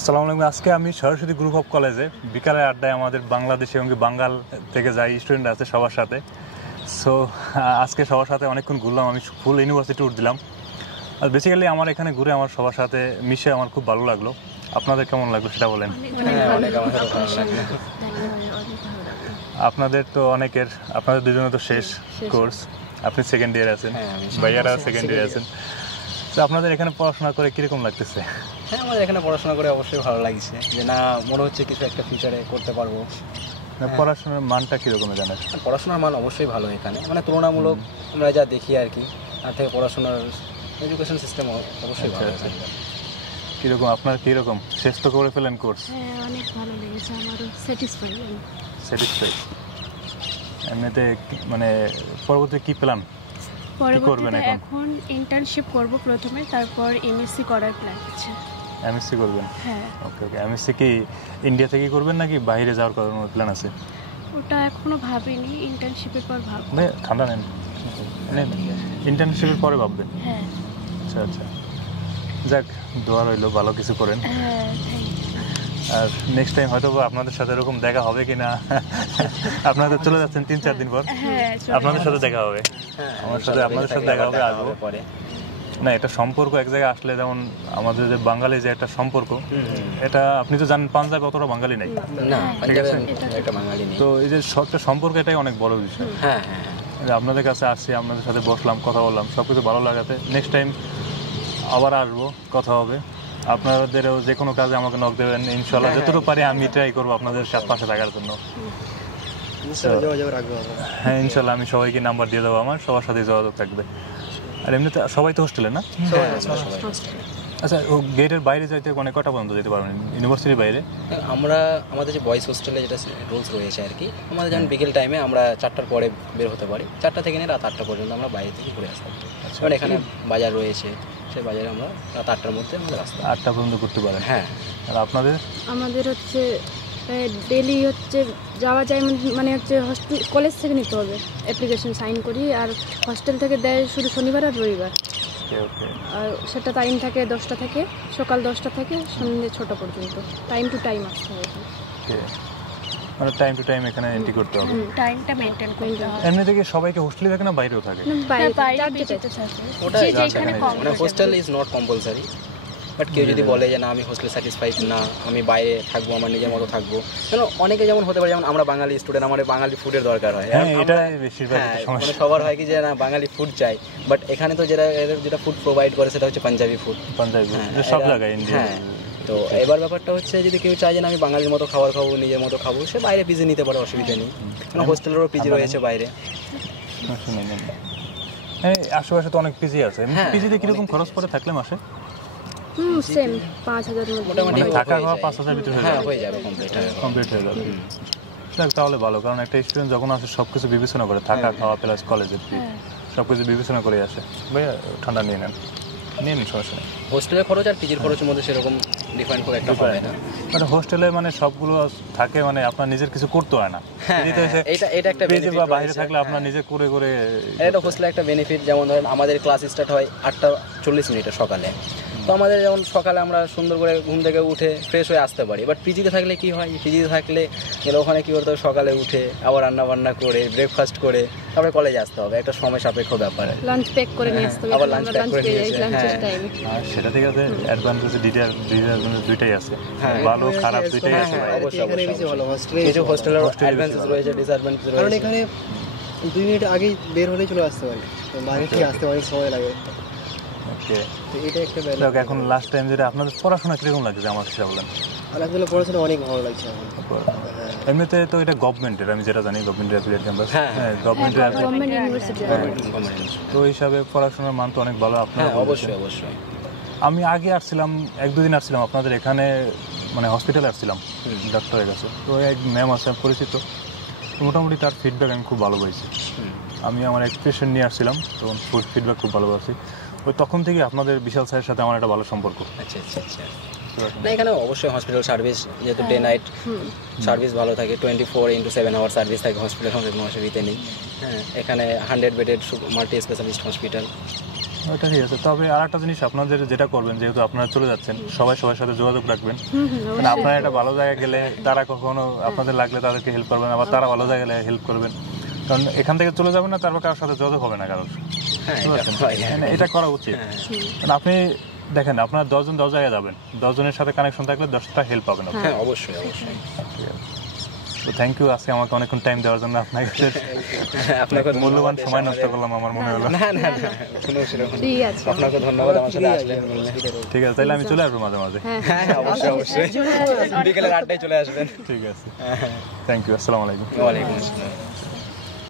আসসালামু আলাইকুম। আজকে আমি সরস্বতী গ্রুপ অফ কলেজে বিকালের আড্ডায় আমাদের বাংলাদেশে এবং বাঙ্গাল থেকে যাই স্টুডেন্ট আছে সবার সাথে। সো আজকে সবার সাথে অনেকক্ষণ ঘুরলাম, আমি ফুল ইউনিভার্সিটি ট্যুর দিলাম। আর বেসিক্যালি আমার এখানে ঘুরে আমার সবার সাথে মিশে আমার খুব ভালো লাগলো। আপনাদের কেমন লাগলো সেটা বলেন। আপনাদের তো অনেকের, আপনাদের দুজনে তো শেষ কোর্স, আপনি সেকেন্ড ইয়ারে আছেন, ভাইয়ারা সেকেন্ড ইয়ারে আছেন। তো আপনাদের এখানে পড়াশোনা করে কীরকম লাগতেছে? হ্যাঁ, আমাদের এখানে পড়াশোনা করে অবশ্যই ভালো লাগছে, যে না মনে হচ্ছে কিছু একটা ফিউচারে করতে পারবো। পড়াশোনার মানটা কীরকম জানেন? পড়াশোনার মান অবশ্যই ভালো এখানে, মানে তুলনামূলক আমরা যা দেখি আর কি, তার থেকে পড়াশোনার এডুকেশন সিস্টেম অবশ্যই ভালো আছে। কীরকম আপনার কীরকম শেষ তো করে ফেলেন কোর্স? হ্যাঁ, অনেক ভালো লেগেছে, আমারও স্যাটিসফাইড। এমনিতে মানে পরবর্তী কী প্ল্যান, কী করবেন এখন? এখন ইন্টার্নশিপ করব প্রথমে, তারপর এমএসসি করার প্ল্যান আছে। এমএসসি করবেন? হ্যাঁ। ওকে। এমএসসি কি ইন্ডিয়া থেকেই করবেন নাকি বাইরে যাওয়ার কোনো প্ল্যান আছে? ওটা এখনো ভাবিনি, ইন্টার্নশিপের পর ভাববো। ঠান্ডা নেন, ইন্টার্নশিপের পরে ভাববেন? হ্যাঁ। আচ্ছা আচ্ছা, যাক দোয়া রইলো ভালো কিছু করেন। হ্যাঁ, আর নেক্সট টাইম হয়তো আপনাদের সাথে এরকম দেখা হবে কি না, আপনাদের চলে যাচ্ছেন 3-4 দিন পর, আপনাদের সাথে দেখা হবে, আমার সাথে আপনাদের সাথে দেখা হবে আসবো পরে। না, এটা সম্পর্ক এক জায়গায় আসলে, যেমন আমাদের যে বাঙালি যে একটা সম্পর্ক, এটা আপনি তো জানেন পাঞ্জাবে অতটা বাঙালি নাই, ঠিক আছে? তো এই যে একটা সম্পর্ক, এটাই অনেক বড় বিষয়। হ্যাঁ, আপনাদের কাছে আসছি, আপনাদের সাথে বসলাম, কথা বললাম, সব কিছু ভালো লাগাতে নেক্সট টাইম আবার আসবো, কথা হবে। আপনাদেরও যে কোনো কাজে আমাকে নক দেবেন, ইনশাল্লাহ যতটুকু পারি আমি ট্রাই করবো আপনাদের পাশে থাকার জন্য। হ্যাঁ, ইনশাল্লাহ আমি সবাইকে নাম্বার দিয়ে দেবো, আমার সবার সাথে যোগাযোগ থাকবে। আর এমনিতে সবাই তো হোস্টেলে না? আচ্ছা, ও গেটের বাইরে যাইতে অনেক কটা পর্যন্ত যেতে পারবেন ইউনিভার্সিটির বাইরে? আমরা আমাদের যে বয়েজ হোস্টেলে যেটা রুলস রয়েছে আর কি, আমাদের যেমন বিকেল টাইমে আমরা 4টার পরে বের হতে পারি, 4টা থেকে নিয়ে রাত 8টা পর্যন্ত আমরা বাইরে থেকে ঘুরে আসতে পারি। কারণ এখানে বাজার রয়েছে, সেই বাজারে আমরা রাত 8টার মধ্যে আমাদের রাস্তা 8টা পর্যন্ত করতে পারেন। হ্যাঁ। আর আপনাদের? আমাদের হচ্ছে ডেলি হচ্ছে যাওয়া যায়, মানে হচ্ছে হস্টেল কলেজ থেকে নিতে হবে, অ্যাপ্লিকেশন সাইন করি, আর হস্টেল থেকে দেয় শুধু শনিবার আর রবিবার। আর সেটা টাইম থাকে 10টা থেকে, সকাল 10টা থেকে সন্ধ্যে 6টা পর্যন্ত, টাইম টু টাইম আসতে হবে। মানে টাইম টু টাইম এখানে এন্ট্রি করতে হবে, টাইমটা মেইনটেইন করতে হবে। এমনি থেকে সবাইকে হোস্টেলে থাকে না বাইরেও থাকে? মানে hostel is not compulsory, but কেউ যদি বলে যে না আমি হোস্টেল স্যাটিসফাইড না, আমি বাইরে থাকবো, আমার নিজের মতো থাকবো, কেন অনেকে যেমন হতে পারে, যেমন আমরা বাঙালি স্টুডেন্ট, আমাদের বাঙালি ফুডের দরকার হয়, মানে সবার হয় কি যে না বাঙালি ফুড চাই, বাট এখানে তো যেটা ফুড প্রোভাইড করে সেটা হচ্ছে পাঞ্জাবি ফুড, সব জায়গায়। হ্যাঁ, তো এবার ব্যাপারটা হচ্ছে যদি কেউ চায় যে আমি বাঙালির মতো খাবার খাবো, নিজের মতো খাবো, সে বাইরে পিজি নিতে পারে, অসুবিধা নেই, কারণ হোস্টেলেরও পিজি রয়েছে বাইরে। আশেপাশে তো অনেক পিজি আছে, পিজিতে কিরকম খরচ পড়ে থাকলে মাসে? সেম 5,000 মোটামুটি, থাকা খাওয়া 5,000 ভিতরে হয়ে যাবে, কমপ্লিট হয়ে যাবে। তাহলে ভালো, কারণ একটা স্টুডেন্ট যখন আসে সব কিছু বিবেচনা করে, থাকা খাওয়া প্লাস কলেজের ফি সব কিছু বিবেচনা করে আসে। ভাইয়া ঠান্ডা নিয়ে নেন, সমস্যা নেই। হোস্টেলের খরচ আর পিজির খরচের মধ্যে সেরকম ডিফারেন্ট করে একটা হয় না, মানে হোস্টেলে মানে সবগুলো থাকে, মানে আপনার নিজের কিছু করতে হয় না। এটা একটা বেনিফিট, বা বাইরে থাকলে আপনার নিজে করে করে, এটা হোস্টেলে একটা বেনিফিট। যেমন ধরেন আমাদের ক্লাস স্টার্ট হয় 8:40 সকালে, তো আমাদের যেমন সকালে আমরা সুন্দর করে ঘুম থেকে উঠে ফ্রেশ হয়ে আসতে পারি, বাট পিজিতে থাকলে কি হয়, পিজিতে থাকলে গেলে ওখানে কী করতে হবে, সকালে উঠে আবার রান্না বান্না করে ব্রেকফাস্ট করে তারপরে কলেজে আসতে হবে, একটা সময় সাপেক্ষ ব্যাপার। লাঞ্চ প্যাক করে নিয়ে আসতে হবে, আবার লাঞ্চ প্যাক করে নিয়ে আর সেটা ঠিক আছে, অ্যাডভান্টেজ ডিসঅ্যাডভান্টেজ দুইটাই আছে, ভালো খারাপ দুইটাই আছে। অবশ্যই কিছু হোস্টেলের অ্যাডভান্টেজ রয়েছে, ডিসঅ্যাডভান্টেজ রয়েছে। কারণ এখানে 2 মিনিট আগেই বের হলেই চলে আসতে পারি, বাইরে থেকে আসতে অনেক সময় লাগে। এখন লাস্ট টাইম যেটা আপনাদের পড়াশোনা কিরকম লাগছে আমার সেটা বলেন। আলহামদুলিল্লাহ পড়াশোনা অনেক ভালো লাগছে এখন। এমনিতে তো এটা গভর্নমেন্টের, আমি যেটা জানি গভর্নমেন্টের অ্যাফিলিয়েট ক্যাম্পাস, গভর্নমেন্ট ইউনিভার্সিটি, তো এই হিসাবে পড়াশোনার মান তো অনেক ভালো। আপনার অবশ্যই অবশ্যই। আমি আগে আসছিলাম 1-2 দিন আসছিলাম আপনাদের এখানে, মানে হসপিটালে আসছিলাম ডাক্তারের কাছে, তো এক ম্যাম আছে পরিচিত, মোটামুটি তার ফিডব্যাক আমি খুব ভালো পাইছি। আমি আমার এক্সপ্রেশন নিয়ে আসছিলাম, তখন ফিডব্যাক খুব ভালো পাচ্ছি। ওই তখন থেকে আপনাদের বিশাল স্যারের সাথে আমার একটা ভালো সম্পর্ক। আচ্ছা আচ্ছা আচ্ছা। না, এখানে অবশ্যই হসপিটাল সার্ভিস, যেহেতু ডে নাইট সার্ভিস ভালো থাকে, 24/7 আওয়ার সার্ভিস থাকে হসপিটাল, কোনো অসুবিধা নেই। হ্যাঁ, এখানে 100 বেডেড মাল্টি স্পেশালিস্ট হসপিটাল, ওটা ঠিক আছে। তবে আর একটা জিনিস আপনাদের যেটা করবেন, যেহেতু আপনারা চলে যাচ্ছেন, সবাই সবার সাথে যোগাযোগ রাখবেন। মানে আপনারা একটা ভালো জায়গায় গেলে তারা কখনো আপনাদের লাগলে তাদেরকে হেল্প করবেন, আবার তারা ভালো জায়গায় গেলে হেল্প করবেন। কারণ এখান থেকে চলে যাবেন না, তারপর কারোর সাথে যোগাযোগ হবে না কারোর। মানে এটা করা উচিত। কারণ আপনি দেখেন, আপনার 10 জন 10 জায়গায় যাবেন, 10 জনের সাথে কানেকশন থাকলে 10টা হেল্প পাবেন। হ্যাঁ, অবশ্যই অবশ্যই। তো থ্যাংক ইউ আজকে আমাকে অনেকক্ষণ টাইম দেওয়ার জন্য। আপনাকে মূল্যবান সময় নষ্ট করলাম আমার মনে হলো। না না না, কোনো সেরকম না। ঠিক আছে, আপনাকে ধন্যবাদ আমার সাথে আসলেন। ঠিক আছে, তাহলে আমি চলে আসবো মাঝে মাঝে। হ্যাঁ অবশ্যই অবশ্যই, বিকেলের 8টায় চলে আসবেন। ঠিক আছে, থ্যাংক ইউ, আসসালামু আলাইকুম। ওয়ালাইকুম আসসালাম।